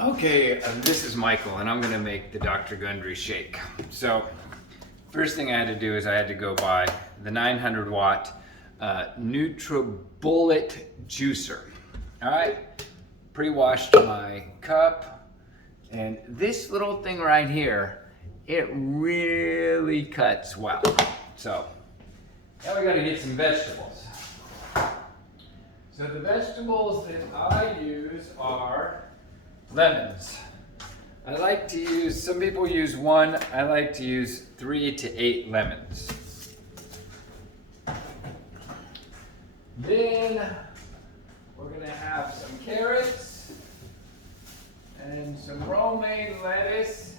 Okay, this is Michael, and I'm gonna make the Dr. Gundry Shake. So, first thing I had to do is I had to go buy the 900 watt nutribullet juicer. All right, pre-washed my cup, and this little thing right here, it really cuts well. So, now we gotta get some vegetables. So the vegetables that I use are lemons. I like to use, some people use one, I like to use 3 to 8 lemons. Then we're gonna have some carrots and some romaine lettuce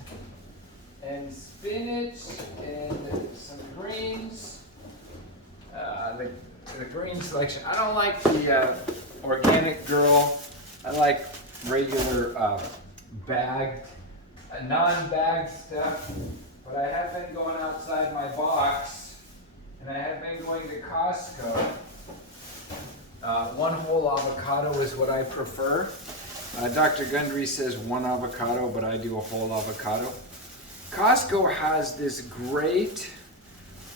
and spinach and some greens. The green selection, I don't like the organic girl. I like regular bagged, non-bagged stuff, but I have been going outside my box, and I have been going to Costco. One whole avocado is what I prefer. Dr. Gundry says one avocado, but I do a whole avocado. Costco has this great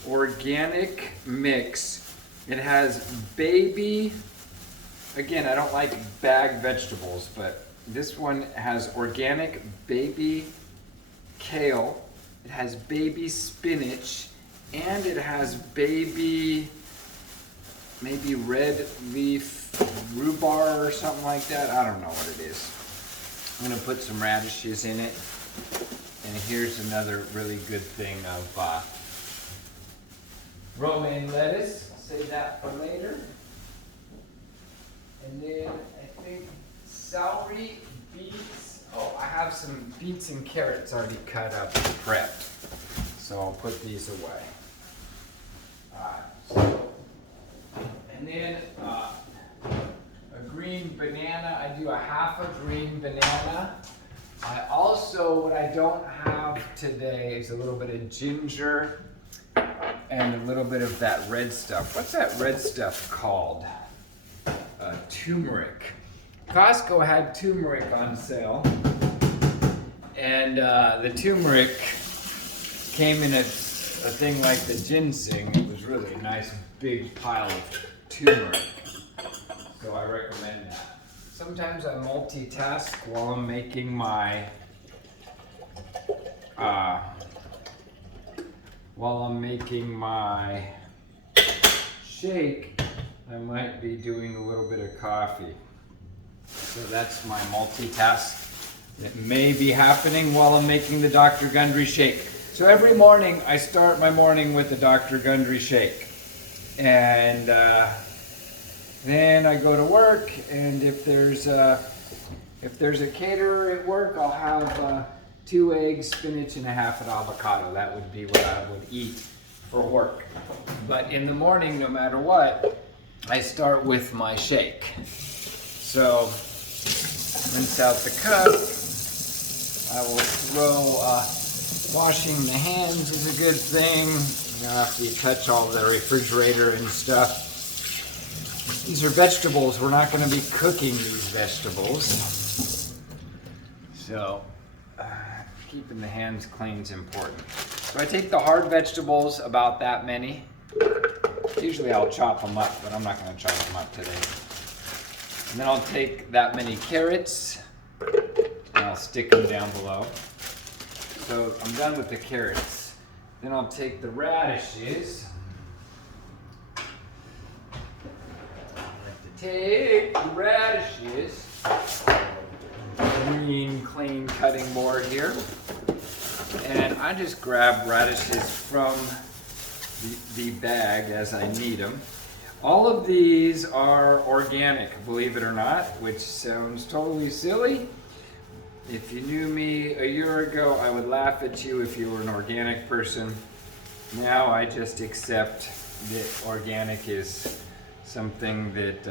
organic mix. It has baby, again, I don't like bagged vegetables, but this one has organic baby kale, it has baby spinach, and it has baby, maybe red leaf rhubarb or something like that. I don't know what it is. I'm gonna put some radishes in it. And here's another really good thing of romaine lettuce. I'll save that for later. And then I think celery, beets. Oh, I have some beets and carrots already cut up and prepped. So I'll put these away. And then a green banana. I do a half a green banana. I also, what I don't have today is a little bit of ginger and a little bit of that red stuff. What's that red stuff called? Turmeric. Costco had turmeric on sale, and the turmeric came in a thing like the ginseng. It was really a nice big pile of turmeric, so I recommend that. Sometimes I multitask while I'm making my shake. I might be doing a little bit of coffee. So that's my multitask. It may be happening while I'm making the Dr. Gundry Shake. So every morning I start my morning with the Dr. Gundry Shake. And then I go to work, and if there's a caterer at work, I'll have 2 eggs, spinach, and a half an avocado. That would be what I would eat for work. But in the morning, no matter what, I start with my shake. So, rinse out the cup. I will throw, washing the hands is a good thing. You know, after you touch all the refrigerator and stuff. These are vegetables. We're not going to be cooking these vegetables. So, keeping the hands clean is important. So I take the hard vegetables, about that many. Usually I'll chop them up, but I'm not going to chop them up today. And then I'll take that many carrots, and I'll stick them down below. So I'm done with the carrots. Then I'll take the radishes. Take the radishes, green clean cutting board here, and I just grab radishes from the bag as I need them. All of these are organic, believe it or not, which sounds totally silly. If you knew me a year ago, I would laugh at you if you were an organic person. Now I just accept that organic is something that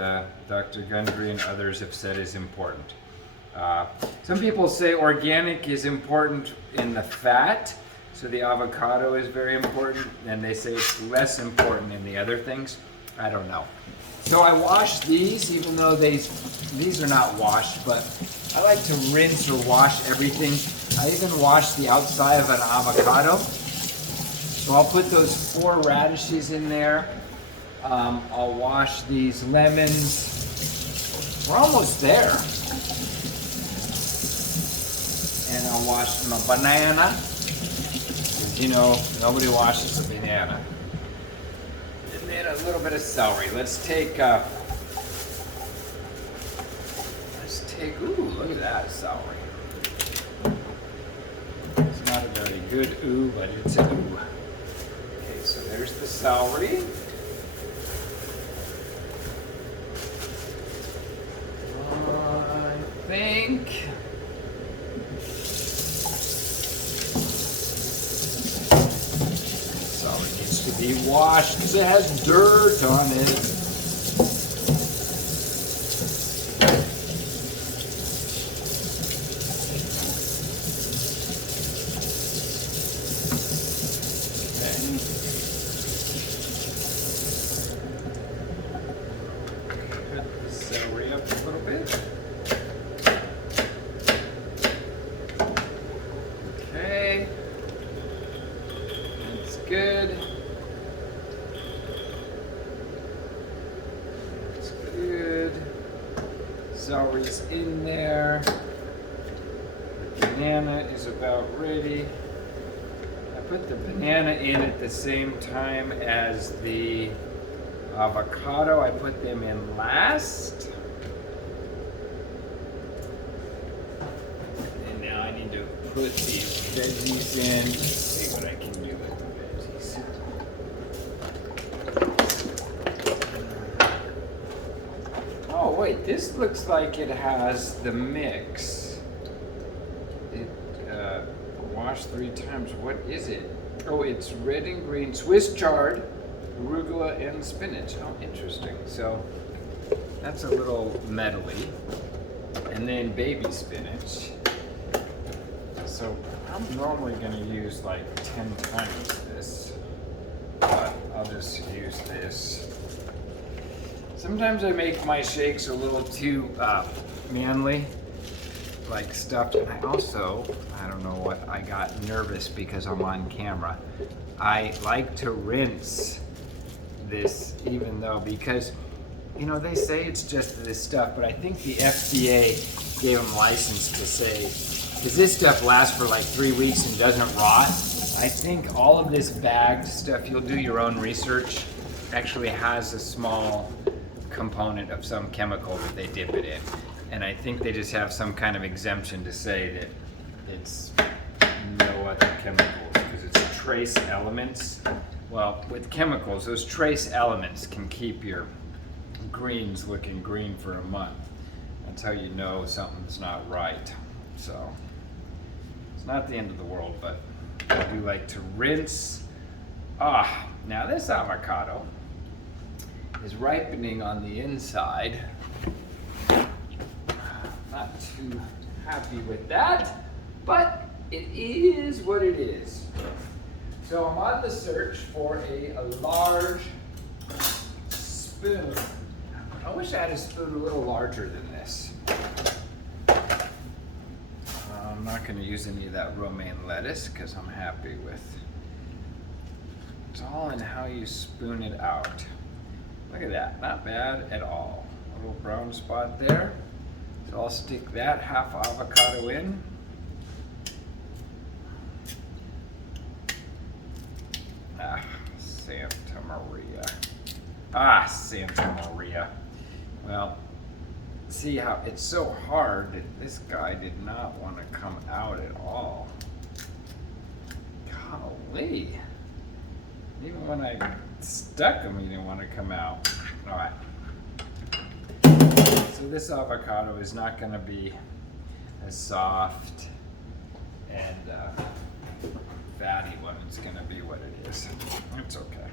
Dr. Gundry and others have said is important. Some people say organic is important in the fat, so the avocado is very important, and they say it's less important in the other things. I don't know. So I wash these, even though these are not washed, but I like to rinse or wash everything. I even wash the outside of an avocado. So I'll put those 4 radishes in there. I'll wash these lemons. We're almost there. And I'll wash my banana. Because you know, nobody washes a banana. And then a little bit of celery. Let's take, ooh, look at that celery. It's not a very good ooh, but it's a ooh. Okay, so there's the celery. I think celery needs to be washed because it has dirt on it. Good. That's good. Celery's in there. The banana is about ready. I put the banana in at the same time as the avocado. I put them in last. And now I need to put these veggies in. Let's see what I can do with the veggies. Oh wait, this looks like it has the mix. It washed 3 times. What is it? Oh, it's red and green Swiss chard, arugula, and spinach. Oh, interesting. So that's a little metally. And then baby spinach. So I'm normally going to use like 10 times this, but I'll just use this. Sometimes I make my shakes a little too manly, like stuffed. And I don't know what, I got nervous because I'm on camera. I like to rinse this even though, because you know, they say it's just this stuff, but I think the FDA gave them license to say, because this stuff lasts for like 3 weeks and doesn't rot. I think all of this bagged stuff, you'll do your own research, actually has a small component of some chemical that they dip it in. And I think they just have some kind of exemption to say that it's no other chemicals, because it's trace elements. Well, with chemicals, those trace elements can keep your greens looking green for a month. That's how you know something's not right. So it's not the end of the world, but I do like to rinse. Now this avocado is ripening on the inside. Not too happy with that, but it is what it is. So I'm on the search for a large spoon. I wish I had a spoon a little larger than this. I'm not going to use any of that romaine lettuce because I'm happy with. It's all in how you spoon it out. Look at that, not bad at all. A little brown spot there. So I'll stick that half avocado in. Santa Maria. Santa Maria. Well, see how it's so hard that this guy did not want to come out at all. Golly. Even when I stuck him, he didn't want to come out. All right. So this avocado is not going to be as soft and fatty one. It's going to be what it is. It's okay.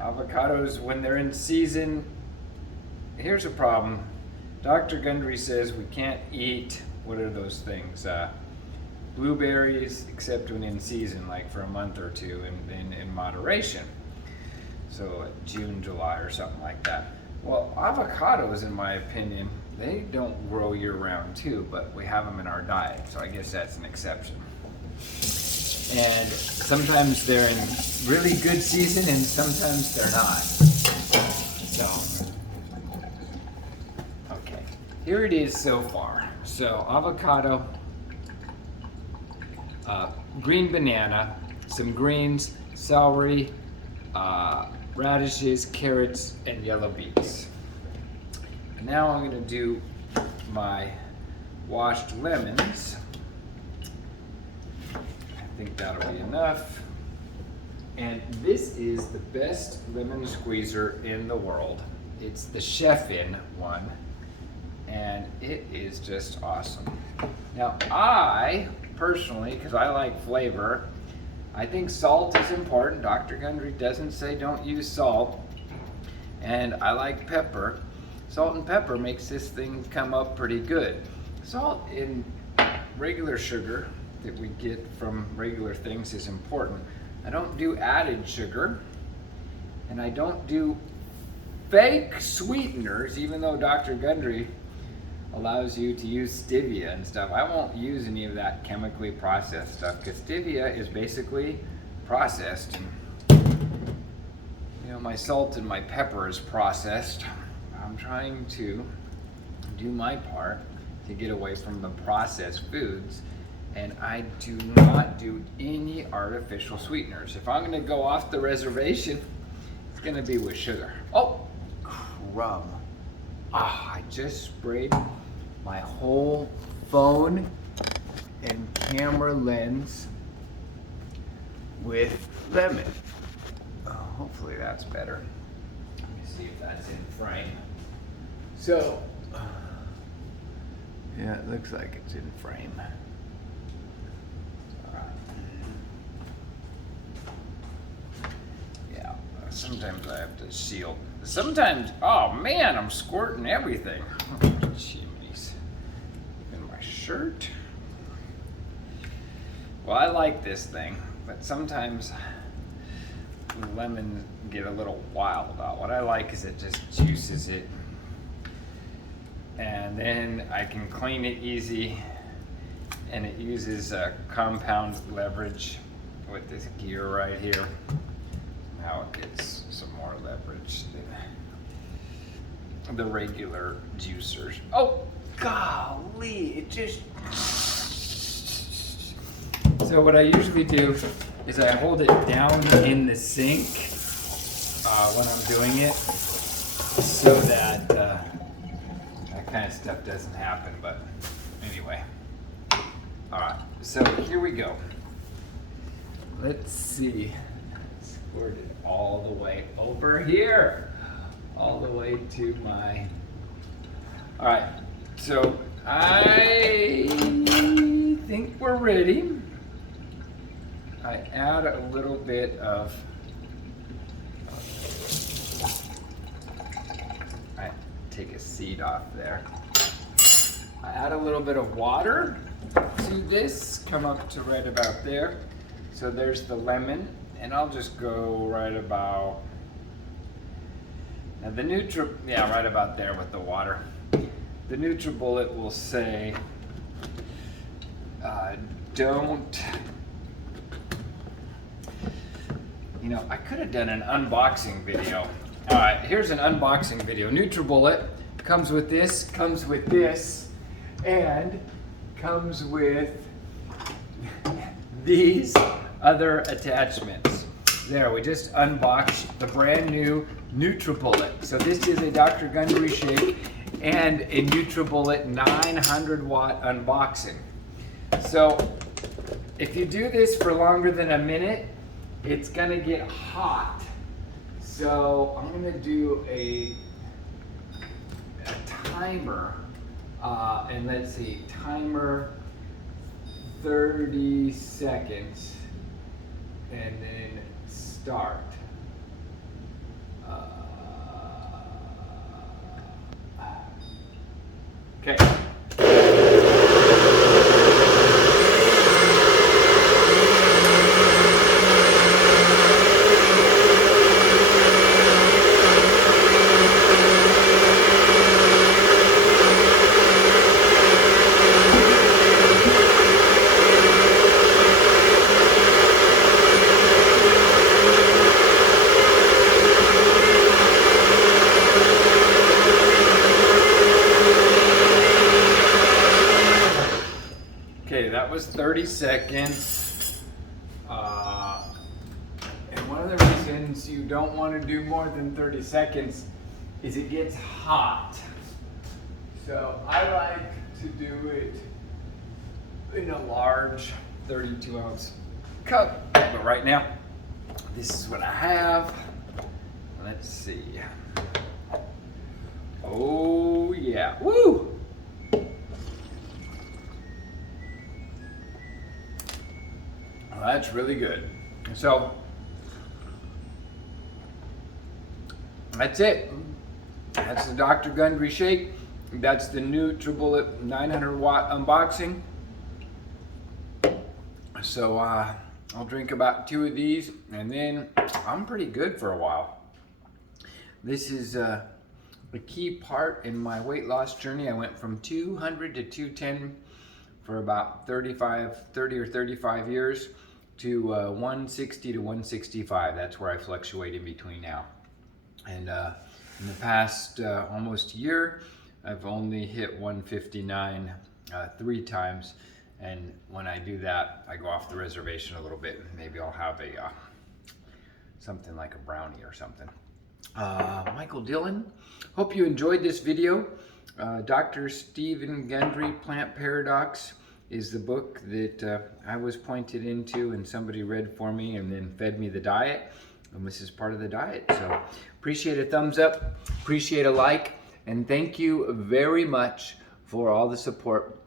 Avocados, when they're in season, here's a problem. Dr. Gundry says we can't eat, what are those things? Blueberries, except when in season, like for a month or two, and in moderation. So June, July, or something like that. Well, avocados, in my opinion, they don't grow year round too, but we have them in our diet, so I guess that's an exception. And sometimes they're in really good season and sometimes they're not. So, okay, here it is so far. So avocado, green banana, some greens, celery, radishes, carrots, and yellow beets. And now I'm going to do my washed lemons. I think that'll be enough. And this is the best lemon squeezer in the world. It's the Chef-In one, and it is just awesome. Now I personally, because I like flavor, I think salt is important. Dr. Gundry doesn't say don't use salt. And I like pepper. Salt and pepper makes this thing come up pretty good. Salt in regular sugar that we get from regular things is important. I don't do added sugar, and I don't do fake sweeteners, even though Dr. Gundry allows you to use stevia and stuff. I won't use any of that chemically processed stuff because stevia is basically processed. You know, my salt and my pepper is processed. I'm trying to do my part to get away from the processed foods, and I do not do any artificial sweeteners. If I'm gonna go off the reservation, it's gonna be with sugar. Oh, crumb. I just sprayed my whole phone and camera lens with lemon. Hopefully that's better. Let me see if that's in frame. So, yeah, it looks like it's in frame. All right. Yeah, sometimes I have to seal. Sometimes, oh man, I'm squirting everything. Jeez. In my shirt. Well, I like this thing, but sometimes lemons get a little wild out. What I like is it just juices it, and then I can clean it easy, and it uses compound leverage with this gear right here. Now it gets some more leverage than the regular juicers. Oh, golly, it just... So what I usually do is I hold it down in the sink when I'm doing it, so that that kind of stuff doesn't happen. But anyway, all right, so here we go. Let's see, squirt it all the way over here, all the way to my, all right, so I think we're ready. I add a little bit of, I take a seed off there. I add a little bit of water to this, come up to right about there. So there's the lemon, and I'll just go right about, now the right about there with the water. The nutribullet will say, don't, you know, I could have done an unboxing video. All right, here's an unboxing video. nutribullet comes with this, and comes with these other attachments. There, we just unboxed the brand new nutribullet. So this is a Dr. Gundry Shake and a nutribullet 900 watt unboxing. So if you do this for longer than a minute, it's gonna get hot. So I'm gonna do a timer, and let's see, timer 30 seconds, and then start. Okay. was 30 seconds. And one of the reasons you don't want to do more than 30 seconds is it gets hot. So I like to do it in a large 32-ounce cup. But right now, this is what I have. Let's see. Oh yeah, woo! Well, that's really good. So that's it. That's the Dr. Gundry Shake. That's the nutribullet 900 watt unboxing. So I'll drink about 2 of these and then I'm pretty good for a while. This is a key part in my weight loss journey. I went from 200 to 210 for about 30 or 35 years to 160 to 165. That's where I fluctuate in between now. And in the past almost year, I've only hit 159 3 times. And when I do that, I go off the reservation a little bit. Maybe I'll have a something like a brownie or something. Michael Dillon, hope you enjoyed this video. Dr. Stephen Gundry, Plant Paradox, is the book that I was pointed into and somebody read for me and then fed me the diet. And this is part of the diet. So appreciate a thumbs up, appreciate a like, and thank you very much for all the support.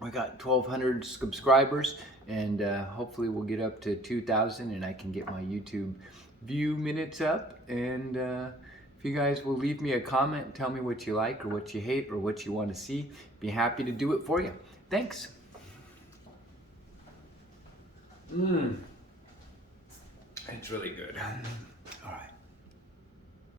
I got 1,200 subscribers, and hopefully we'll get up to 2,000 and I can get my YouTube view minutes up. And if you guys will leave me a comment, tell me what you like or what you hate or what you want to see, be happy to do it for you. Thanks. It's really good. All right.